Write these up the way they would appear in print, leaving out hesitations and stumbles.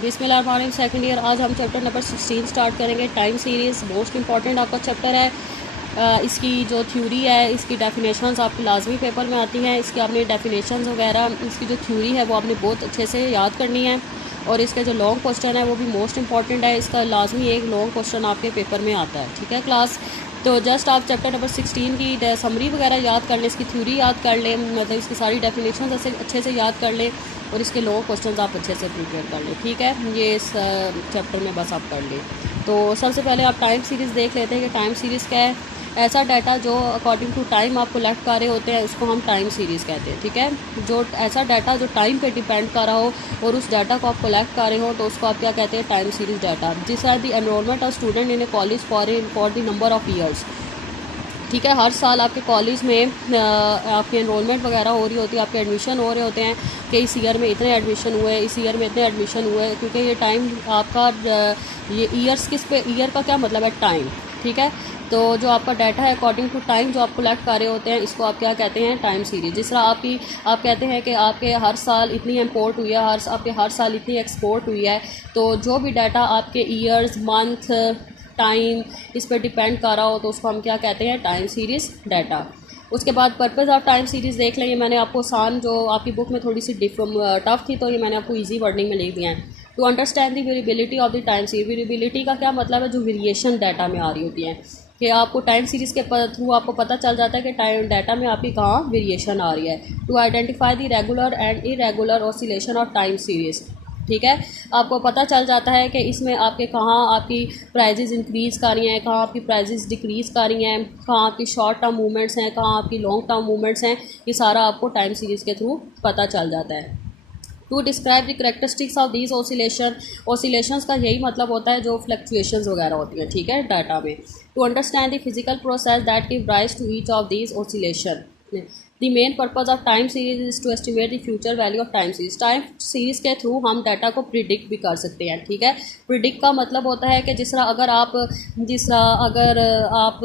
बिस्मिल्लाहिर्रहमानिर्रहीम second year. आज हम चैप्टर नंबर 16 स्टार्ट करेंगे। टाइम सीरीज़ मोस्ट इंपॉर्टेंट आपका चैप्टर है। इसकी जो थ्योरी है, इसकी डेफिनेशंस आपकी लाजमी पेपर में आती हैं। इसकी आपने डेफिनेशंस वगैरह, इसकी जो थ्योरी है वो आपने बहुत अच्छे से याद करनी है। और इसका जो लॉन्ग क्वेश्चन है वो भी मोस्ट इंपॉर्टेंट है। इसका लाजमी एक लॉन्ग क्वेश्चन आपके पेपर में आता है, ठीक है क्लास। तो जस्ट आप चैप्टर नंबर 16 की समरी वगैरह याद कर लें, इसकी थ्योरी याद कर लें, मतलब इसकी सारी डेफिनेशन अच्छे से याद कर लें और इसके लॉन्ग क्वेश्चंस आप अच्छे से प्रिपेयर कर लें, ठीक है। ये इस चैप्टर में बस आप कर लें। तो सबसे पहले आप टाइम सीरीज़ देख लेते हैं कि टाइम सीरीज़ क्या है। ऐसा डाटा जो अकॉर्डिंग टू टाइम आप कलेक्ट कर रहे होते हैं उसको हम टाइम सीरीज़ कहते हैं, ठीक है। जो ऐसा डाटा जो टाइम पे डिपेंड कर रहा हो और उस डाटा को आप कलेक्ट कर रहे हो तो उसको आप क्या कहते हैं, टाइम सीरीज़ डाटा। जिस तरह the enrolment of student in A college for the number of years, ठीक है। हर साल आपके कॉलेज में आपकी एनरोलमेंट वगैरह हो रही होती है, आपके एडमिशन हो रहे होते हैं कि इस ईयर में इतने एडमिशन हुए, इस ईयर में इतने एडमिशन हुए, क्योंकि ये टाइम आपका ये ईयर्स किस पे, ईयर का क्या मतलब है, टाइम, ठीक है। तो जो आपका डाटा है अकॉर्डिंग टू टाइम जो आप कलेक्ट कर रहे होते हैं इसको आप क्या कहते हैं, टाइम सीरीज। जिस तरह आप कहते हैं कि आपके हर साल इतनी इम्पोर्ट हुई है, आपके हर साल इतनी एक्सपोर्ट हुई है, तो जो भी डाटा आपके ईयर्स, मंथ, टाइम इस पर डिपेंड कर रहा हो तो उसको हम क्या कहते हैं, टाइम सीरीज़ डाटा। उसके बाद पर्पज़ ऑफ टाइम सीरीज़ देख लें। ये मैंने आपको आसान, जो आपकी बुक में थोड़ी सी टफ थी तो ये मैंने आपको इजी वर्डिंग में लिख दिया है। To understand the variability of the time series. Variability का क्या मतलब है, जो वेरिएशन डाटा में आ रही होती है, कि आपको टाइम सीरीज़ के थ्रू आपको पता चल जाता है कि टाइम डाटा में आपकी कहाँ वेरिएशन आ रही है। To identify the regular and irregular oscillation of time series, ठीक है। आपको पता चल जाता है कि इसमें आपके कहाँ आपकी प्राइजेज़ इंक्रीज़ कर रही हैं, कहाँ आपकी प्राइजेज़ डिक्रीज़ कर रही हैं, कहाँ आपकी शॉर्ट टर्म मूवमेंट्स हैं, कहाँ आपकी लॉन्ग टर्म मूवमेंट्स हैं। ये सारा आपको टाइम सीरीज़ के थ्रू पता चल जाता है। To describe the characteristics of these oscillations का यही मतलब होता है, जो फ्लक्चुएशंस वगैरह होती हैं, ठीक है, डाटा में। To understand the physical process that give rise to each of these oscillation. The main purpose of time series is to estimate the future value of time series. Time series के through हम data को predict भी कर सकते हैं, ठीक है। Predict का मतलब होता है कि जिस तरह अगर आप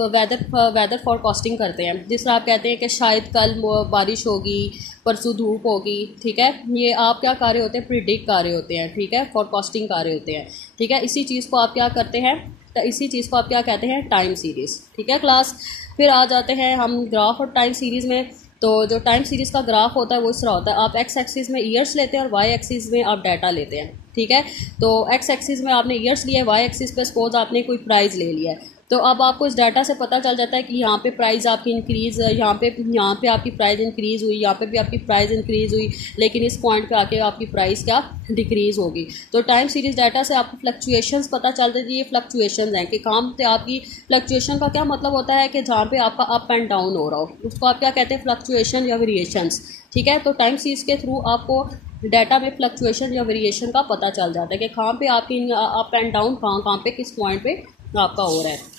वेदर फॉरकास्टिंग करते हैं, जिस तरह आप कहते हैं कि शायद कल बारिश होगी, परसों धूप होगी, ठीक है। ये आप क्या कर रहे होते हैं, प्रिडिक्ट कर रहे होते हैं, ठीक है, फॉरकास्टिंग कर रहे होते हैं, ठीक है। इसी चीज़ को आप क्या करते हैं, इसी चीज़ को आप क्या कहते हैं, टाइम सीरीज़, ठीक है क्लास। फिर आ जाते हैं हम ग्राफ और टाइम सीरीज़ में। तो जो टाइम सीरीज़ का ग्राफ होता है वो इस तरह होता है। आप एक्स एक्सिस में ईयर्स लेते हैं और वाई एक्सिस में आप डाटा लेते हैं, ठीक है। तो एक्स एक्सिस में आपने ईयर्स लिए, वाई एक्सिस पे सपोज आपने कोई प्राइस ले लिया है, तो अब आपको इस डाटा से पता चल जाता है कि यहाँ पे प्राइस आपकी इंक्रीज़, यहाँ पे आपकी प्राइस इंक्रीज़ हुई, यहाँ पे भी आपकी प्राइस इंक्रीज़ हुई, लेकिन इस पॉइंट पे आके आपकी प्राइस क्या डिक्रीज़ होगी। तो टाइम सीरीज़ डाटा से आपको फ्लक्चुएशंस पता चलते हैं। ये फ्लक्चुएशंस हैं कि काम पे आपकी फ्लक्चुएशन का क्या मतलब होता है, कि जहाँ पे आपका अप एंड डाउन हो रहा हो उसको आप क्या कहते हैं, फ्लक्चुएशन या वेरिएशंस, ठीक है। तो टाइम सीरीज़ के थ्रू आपको डाटा में फ्लक्चुएशन या वेरिएशन का पता चल जाता है कि कहाँ पे आपकी अप एंड डाउन कहाँ पे किस पॉइंट पे आपका हो रहा है।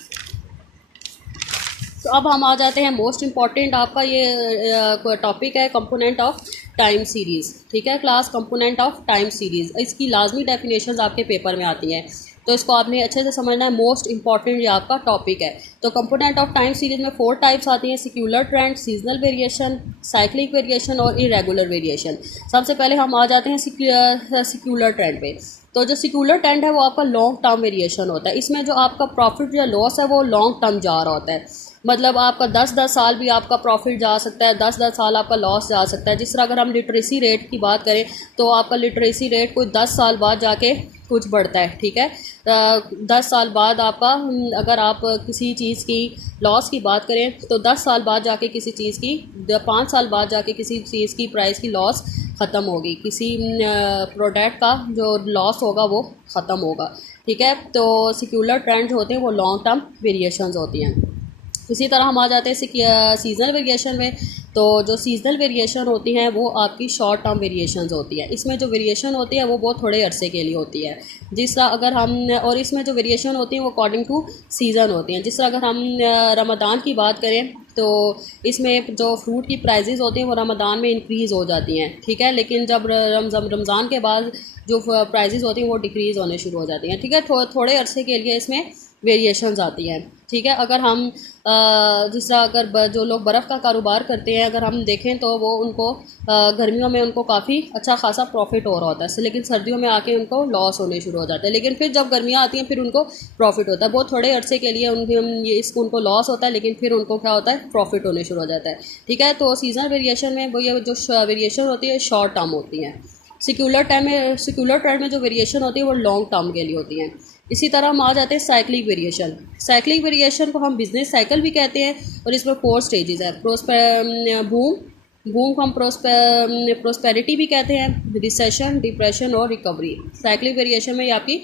तो अब हम आ जाते हैं मोस्ट इम्पॉर्टेंट आपका ये टॉपिक है, कंपोनेंट ऑफ टाइम सीरीज़, ठीक है class. Component of time series, इसकी लाजमी डेफिनेशंस आपके पेपर में आती हैं, तो इसको आपने अच्छे से समझना है। मोस्ट इंपॉर्टेंट ये आपका टॉपिक है। तो कंपोनेंट ऑफ टाइम सीरीज़ में 4 टाइप्स आती हैं, secular trend, seasonal variation, cyclic variation और इरेगुलर वेरिएशन। सबसे पहले हम आ जाते हैं सिक्यूलर ट्रेंड पे। तो जो सिक्यूलर ट्रेंड है वो आपका लॉन्ग टर्म वेरिएशन होता है। इसमें जो आपका प्रॉफिट या लॉस है वो लॉन्ग टर्म जा रहा होता है, मतलब आपका 10-10 साल भी आपका प्रॉफिट जा सकता है, 10-10 साल आपका लॉस जा सकता है। जिस तरह अगर हम लिटरेसी रेट की बात करें तो आपका लिटरेसी रेट कोई 10 साल बाद जाके कुछ बढ़ता है, ठीक है। 10 साल बाद आपका, अगर आप किसी चीज़ की लॉस की बात करें तो 10 साल बाद जाके किसी चीज़ की, 5 साल बाद जाके किसी चीज़ की प्राइस की लॉस ख़त्म होगी, किसी प्रोडक्ट का जो लॉस होगा वो ख़त्म होगा, ठीक है। तो सिक्यूलर ट्रेंड होते हैं वो लॉन्ग टर्म वेरिएशंस होती हैं। इसी तरह हम आ जाते हैं सीजनल वेरिएशन में। तो जो सीजनल वेरिएशन होती हैं वो आपकी शॉर्ट टर्म वेरिएशंस होती है। इसमें जो वेरिएशन होती है वो बहुत थोड़े अरसे के लिए होती है। जिस तरह अगर हम, और इसमें जो वेरिएशन होती है वो अकॉर्डिंग टू सीज़न होती हैं। जिस तरह अगर हम रमज़ान की बात करें तो इसमें जो फ्रूट की प्राइजेज़ होती हैं वो रमज़ान में इंक्रीज़ हो जाती हैं, ठीक है। लेकिन जब रमज़ान के बाद जो प्राइजेज़ होती हैं वो डिक्रीज़ होने शुरू हो जाती हैं, ठीक है। थोड़े अरसे के लिए इसमें वेरिएशंस आती हैं। ठीक है। अगर हम जिस तरह अगर जो लोग बर्फ़ का कारोबार करते हैं, अगर हम देखें तो वो उनको गर्मियों में उनको काफ़ी अच्छा खासा प्रॉफिट हो रहा होता है, लेकिन सर्दियों में आके उनको लॉस होने शुरू हो जाते हैं। लेकिन फिर जब गर्मियाँ आती हैं फिर उनको प्रॉफिट होता है, बहुत थोड़े अरसे के लिए उनको लॉस होता है, लेकिन फिर उनको क्या होता है, प्रॉफिट होने शुरू हो जाता है। ठीक है। तो सीजनल वेरिएशन में वो ये जो वेरिएशन होती है शॉर्ट टर्म होती हैं। सिक्यूलर ट्रेंड में जो वेरिएशन होती है वो लॉन्ग टर्म के लिए होती हैं। इसी तरह हम आ जाते हैं साइक्लिक वेरिएशन। साइक्लिक वेरिएशन को हम बिजनेस साइकिल भी कहते हैं, और इसमें 4 स्टेजेस है। बूम को हम प्रोस्पेरिटी भी कहते हैं, रिसेशन, डिप्रेशन और रिकवरी। साइक्लिक वेरिएशन में ये आपकी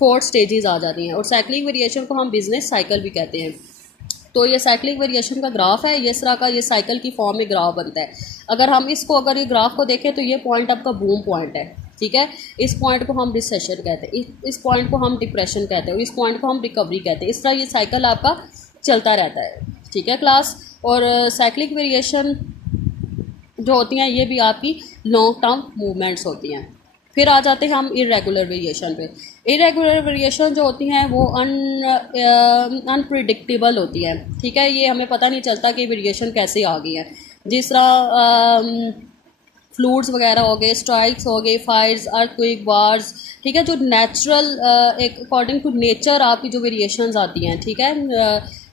4 स्टेजेस आ जाती हैं, और साइक्लिक वेरिएशन को हम बिजनेस साइकिल भी कहते हैं। तो ये साइक्लिक वेरिएशन का ग्राफ है, ये इस तरह का ये साइकिल की फॉर्म में ग्राफ बनता है। अगर ये ग्राफ को देखें तो ये पॉइंट आपका बूम पॉइंट है। ठीक है। इस पॉइंट को हम रिसेशन कहते हैं, इस पॉइंट को हम डिप्रेशन कहते हैं, और इस पॉइंट को हम रिकवरी कहते हैं। इस तरह ये साइकिल आपका चलता रहता है। ठीक है क्लास। और साइक्लिक वेरिएशन जो होती हैं ये भी आपकी लॉन्ग टर्म मूवमेंट्स होती हैं। फिर आ जाते हैं हम इरेगुलर वेरिएशन पे। इरेगुलर वेरिएशन जो होती हैं वो अनप्रिडिक्टेबल होती हैं। ठीक है। ये हमें पता नहीं चलता कि वेरिएशन कैसे आ गई है। जिस तरह फ्लूड्स वगैरह हो गए, स्ट्राइक्स हो गए, फायर्स, अर्थक्वेक, वार्स। ठीक है। जो नेचुरल एक अकॉर्डिंग टू नेचर आपकी जो वेरिएशंस आती हैं। ठीक है।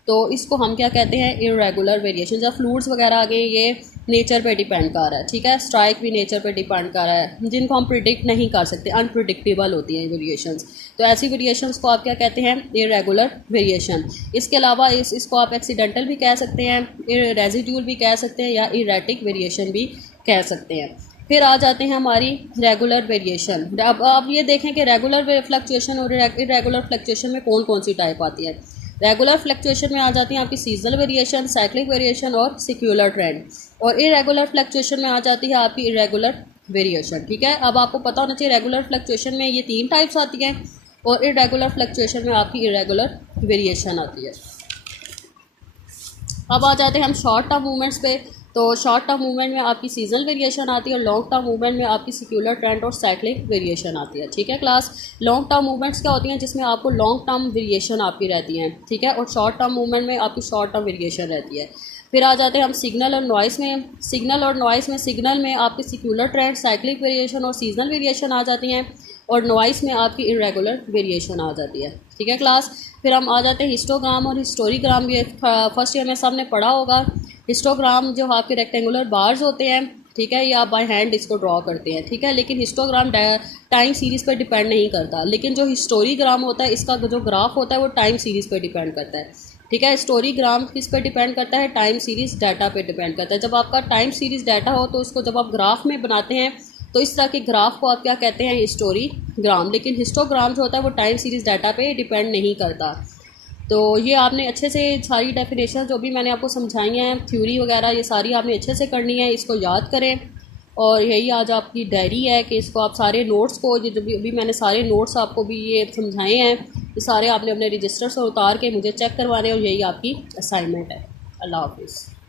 तो इसको हम क्या कहते हैं, इरेगुलर वेरिएशन। जब फ्लूड्स वगैरह आ गए ये नेचर पे डिपेंड कर रहा है। ठीक है। स्ट्राइक भी नेचर पे डिपेंड कर रहा है, जिनको हम प्रिडिक्ट नहीं कर सकते, अनप्रिडिक्टेबल होती हैं वेरिएशंस। तो ऐसी वेरिएशंस को आप क्या कहते हैं, इरेगुलर वेरिएशन। इसके अलावा इसको आप एक्सीडेंटल भी कह सकते हैं, रेजिड्यूल भी कह सकते हैं, या इरेटिक वेरिएशन भी कह सकते हैं। फिर आ जाते हैं हमारी रेगुलर वेरिएशन। अब आप ये देखें कि रेगुलर फ्लक्चुएशन और इरेगुलर फ्लक्चुएशन में कौन कौन सी टाइप आती है। रेगुलर फ्लक्चुएशन में आ जाती हैं आपकी सीजनल वेरिएशन, साइक्लिक वेरिएशन और सिक्यूलर ट्रेंड। और इरेगुलर फ्लक्चुएशन में आ जाती है आपकी इरेगुलर वेरिएशन। ठीक है। अब आपको पता होना चाहिए रेगुलर फ्लक्चुएशन में ये 3 टाइप्स आती हैं, और इरेगुलर फ्लक्चुएशन में आपकी इरेगुलर वेरिएशन आती है। अब आ जाते हैं हम शॉर्ट टर्म मूवमेंट्स पे। तो शॉर्ट टर्म मूवमेंट में आपकी सीजनल वेरिएशन आती है, और लॉन्ग टर्म मूवमेंट में आपकी सिक्यूलर ट्रेंड और साइक्लिक वेरिएशन आती है। ठीक है क्लास। लॉन्ग टर्म मूवमेंट्स क्या होती हैं, जिसमें आपको लॉन्ग टर्म वेरिएशन आपकी रहती हैं। ठीक है। और शॉर्ट टर्म मूवमेंट में आपकी शॉर्ट टर्म वेरिएशन रहती है। फिर आ जाते हैं हम सिग्नल और नॉइस में। सिग्नल में आपकी सिक्यूलर ट्रेंड, साइक्लिक वेरिएशन और सीजनल वेरिएशन आ जाती हैं, और नॉइस में आपकी इरेगुलर वेरिएशन आ जाती है। ठीक है क्लास। फिर हम आ जाते हैं हिस्टोग्राम और हिस्टोरीग्राम। ये फर्स्ट ईयर में सबने पढ़ा होगा। हिस्टोग्राम जो आपके रेक्टेंगुलर बार्स होते हैं। ठीक है। ये आप बाय हैंड इसको ड्रॉ करते हैं। ठीक है। लेकिन हिस्टोग्राम टाइम सीरीज़ पर डिपेंड नहीं करता, लेकिन जो हिस्टोरीग्राम होता है इसका जो ग्राफ होता है वो टाइम सीरीज़ पर डिपेंड करता है। ठीक है। हिस्टोरीग्राम किस पर डिपेंड करता है, टाइम सीरीज़ डाटा पे डिपेंड करता है। जब आपका टाइम सीरीज़ डाटा हो तो उसको जब आप ग्राफ में बनाते हैं तो इस तरह के ग्राफ को आप क्या कहते हैं, हिस्टोरीग्राम। लेकिन हिस्टोग्राम जो होता है वो टाइम सीरीज़ डाटा पे डिपेंड नहीं करता। तो ये आपने अच्छे से सारी डेफिनेशन जो भी मैंने आपको समझाई हैं, थ्योरी वगैरह, ये सारी आपने अच्छे से करनी है। इसको याद करें, और यही आज आपकी डायरी है कि इसको आप सारे नोट्स को, ये जो भी मैंने सारे नोट्स आपको भी ये समझाए हैं, ये सारे आपने अपने रजिस्टर से उतार के मुझे चेक करवाने, और यही आपकी असाइनमेंट है। अल्लाह हाफिज़।